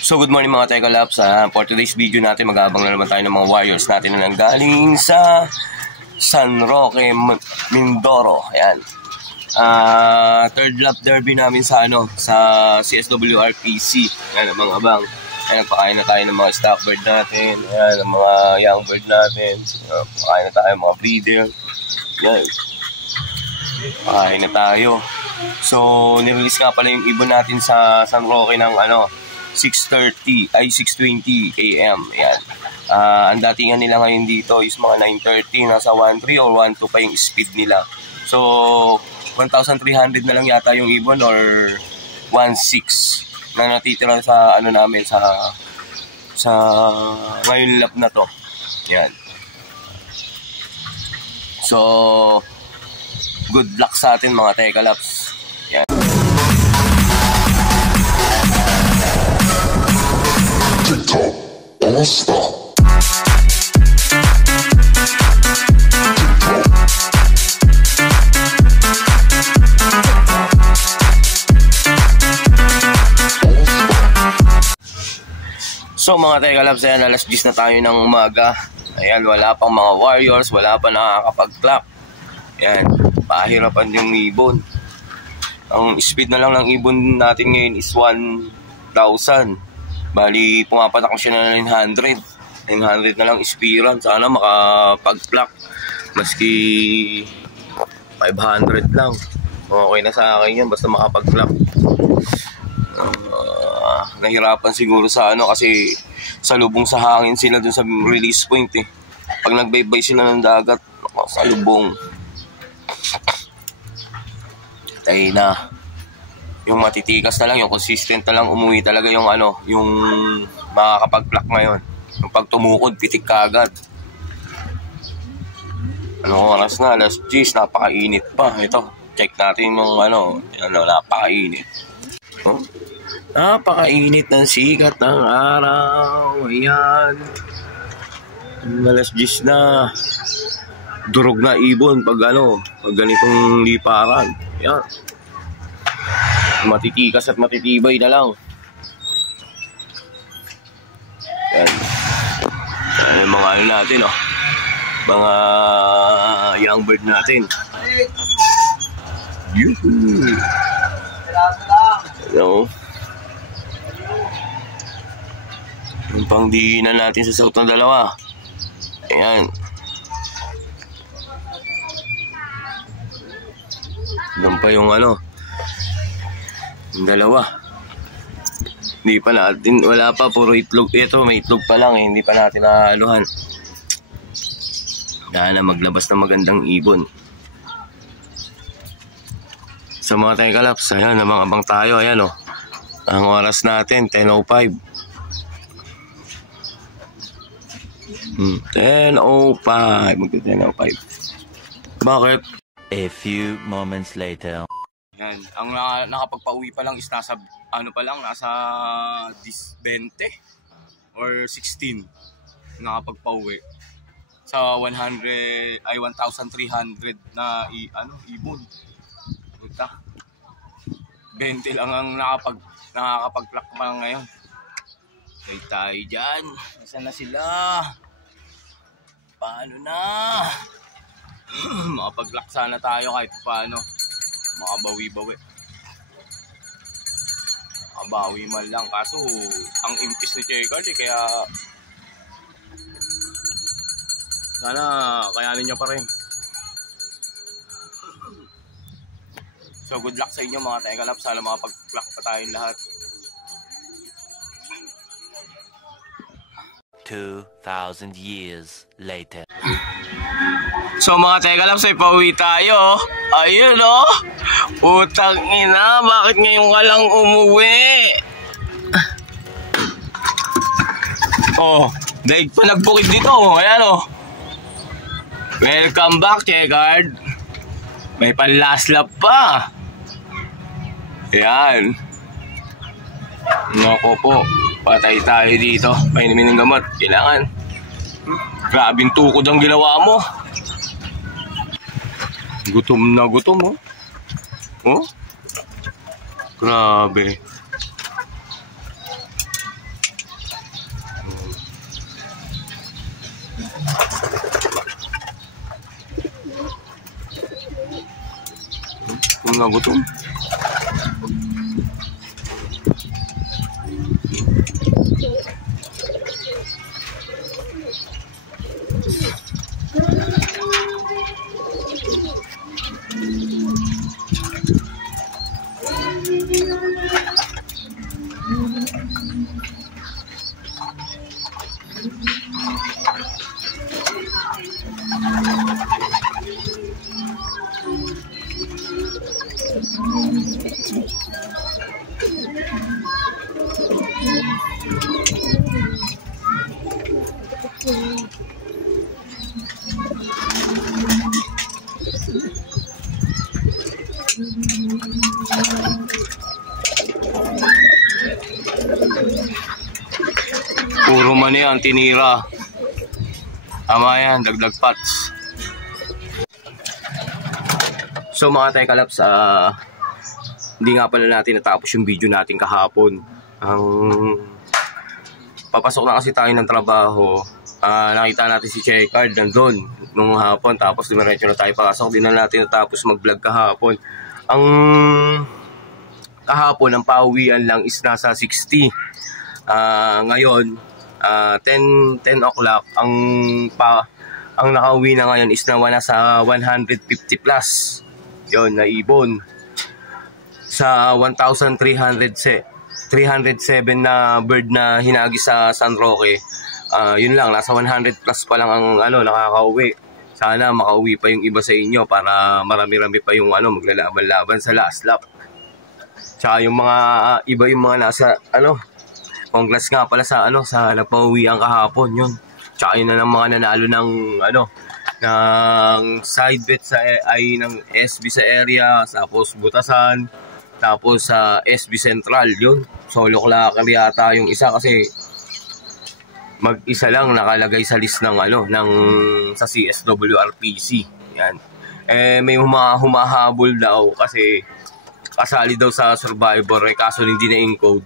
So good morning mga Teka Laps. For today's video natin, mag-aabang na naman tayo ng mga warriors natin na nanggaling sa San Roque, Mindoro. Ayan. Third lap derby namin sa CSWRPC. Ayan, abang-abang. Ayan, pakain na tayo ng mga stock bird natin. Ayan, ng mga young bird natin. Pakain na tayo mga breeder. Ayan. Pakain na tayo. So, nirelease nga pala yung ibon natin sa San Roque ng 6:20 AM. Ayan. Ang datingan nila ngayon dito is mga 9:30, nasa 1.3 or 1.2 pa yung speed nila. So, 1,300 na lang yata yung ibon or 1.6 na natitira sa namin sa ngayon lap na to. Ayan. So, good luck sa atin mga Teka Laps. Yan. TikTok, don't stop. So mga Teka Laps, ayan, alas 10 na tayo ng umaga. Ayan, wala pang mga warriors, wala pa nakakapag-clock. Ayan, pahirapan yung ibon. Ang speed na lang ng ibon natin ngayon is 1,000. Bali, pumapatak ko siya na 900. 900 na lang ispiran. Sana makapag-clock. Maski 500 lang. Okay na sa akin yan, basta makapag-clock. Nahirapan siguro sa kasi sa lubong sa hangin sila dun sa release point eh. Pag nagbaybay sila ng dagat, sa lubong. Tayo na. Yung matitikas na lang, yung consistent na lang umuwi talaga yung yung makakapag-clock ngayon. Yung pag tumukod, pitik ka agad. Anong oras na? Alas 10, napakainit pa. Ito, check natin yung napakainit. Oh? Napakainit ng sikat ng araw. Ayan. Alas 10 na. Durog na ibon pag pag ganitong liparan. Ayan. Matitikas at matitibay na lang. Ayan. Ayan yung mga natin, mga young bird natin. Yuhu! Ayan. Yung pangdiinan natin sa south ng dalawa. Ayan. Doon pa yung yung dalawa. Hindi pa natin, wala pa, puro itlog. Ito, may itlog pa lang hindi pa natin nahaluhan. Dahil na maglabas ng magandang ibon. Sa mga Teka Laps, ayan, abang tayo, ayan ang oras natin, 10:05. 10:05. Magka-10:05. Bakit? A few moments later. Yan. Ang nakapagpa-uwi pa lang is nasa, nasa 20 or 16 nakapagpa-uwi. Sa 1,300 na ibon. Puta. 20 lang ang nakakapag-clock pa ngayon. Kaya tayo dyan. Nasaan na sila? Paano na? Makapag-clock sana tayo kahit paano. Makabawi-bawi. Makabawi man lang. Kaso, ang impis ni Checard kaya sana kayanin niya pa rin. So, good luck sa inyo mga Teka Laps. Sana makapag-clock pa tayong lahat. 2,000 years later. So mga Teka Laps, ay pauwi tayo. Ayun Putang ina, bakit ngayon ka lang umuwi? Daig pa nagbukid dito. Ayan Welcome back, Checard. May pan last lap pa. Ayan. Nako po, patay tayo dito. Painumin ng gamot, kailangan. Grabing tukod ang ginawa mo. Gutom na gutom, oh. Oh. Grabe. Kung nagutom. Puro mani ang tinira. Tama yan, dagdag pots. So mga Tekalaps, hindi nga pala natin natapos yung video natin kahapon. Papasok na kasi tayo ng trabaho. Nakita natin si Checard nandun nung hapon. Tapos dumiretso na tayo pasok. Di na natin natapos mag-vlog kahapon. Ang kahapon, ang pauwian lang is nasa 60. Ngayon, 10 o'clock, ang nakauwi na ngayon is nasa 150 plus. Yun, na ibon. Sa 1,307 na bird na hinagi sa San Roque, yun lang, nasa 100 plus pa lang ang nakakauwi. Sana makauwi pa yung iba sa inyo para marami-rami pa yung maglalaban-laban sa last lap. Tsaka yung mga iba, yung mga nasa congrats nga pala sa sa napauwi ang kahapon yun. Tsaka yun na lang mga nanalo ng ng side bet ng SB sa area, tapos Butasan, tapos sa SB Central yun. Solo clacker yata yung isa kasi mag-isa lang nakalagay sa list ng sa CSWRPC. Yan. May humahabol daw kasi kasali daw sa Survivor kaso hindi na encode.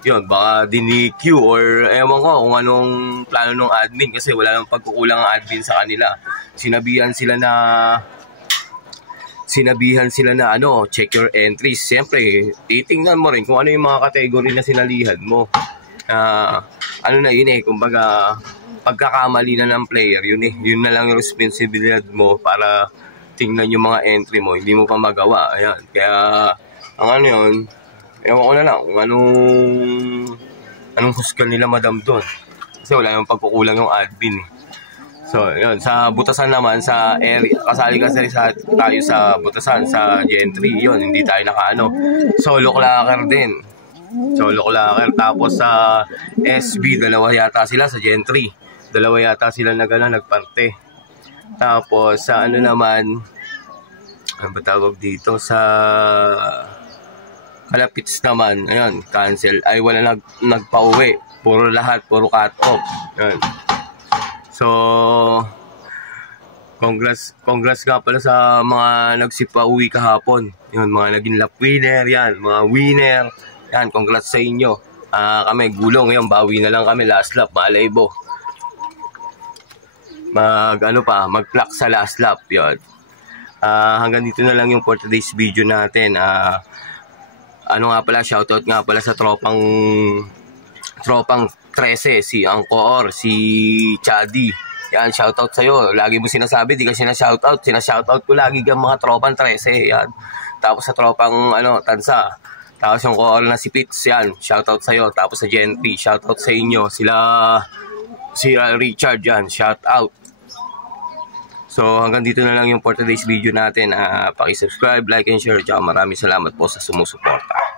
Yun, baka din-EQ or ewan ko kung anong plano ng admin kasi wala nang pagkukulang ang admin sa kanila. Sinabihan sila na check your entries. Siyempre, titingnan mo rin kung ano yung mga category na sinalihan mo. Kumbaga pagkakamali na ng player, yun na lang yung responsibilidad mo para tingnan yung mga entry mo, hindi mo pa magawa. Ayan, kaya ang ewan ko na lang kung anong husgan nila madam doon. Kasi wala yung pagkukulang yung admin. So, yun. Sa Butasan naman, sa area, kasali tayo sa Butasan, sa Gentry, yun. Hindi tayo solo clacker din. Solo clacker. Tapos sa SB, dalawa yata sila sa Gentry. Dalawa yata sila nagparte. Tapos sa naman, ano ba tawag dito? Sa Kalapits naman, ayun, cancel. Ay, wala nagpa-uwi. Puro cut off. Ayun. So, congrats nga pala sa mga nagsipa-uwi kahapon. Yun, mga naging lap winner, yan, mga winner. Yan, congrats sa inyo. Kami, gulong ngayon, bawi na lang kami last lap, Malaybo. Mag-plak sa last lap, yun. Hanggang dito na lang yung for today's video natin. Shoutout nga pala sa tropang 13, si Angkor, si Chadi. Yan, shoutout sa'yo. Lagi mo sinasabi, di ka sinashoutout. Sinashoutout ko lagi ang mga tropang 13. Yan. Tapos sa tropang Tansa. Tapos yung Koor na si Pitts, yan. Shoutout sa'yo. Tapos sa Gentry, shoutout sa inyo. Si Richard, yan. Shoutout. So hanggang dito na lang yung for today's video natin. Paki-subscribe, like and share. Tsaka maraming salamat po sa sumusuporta.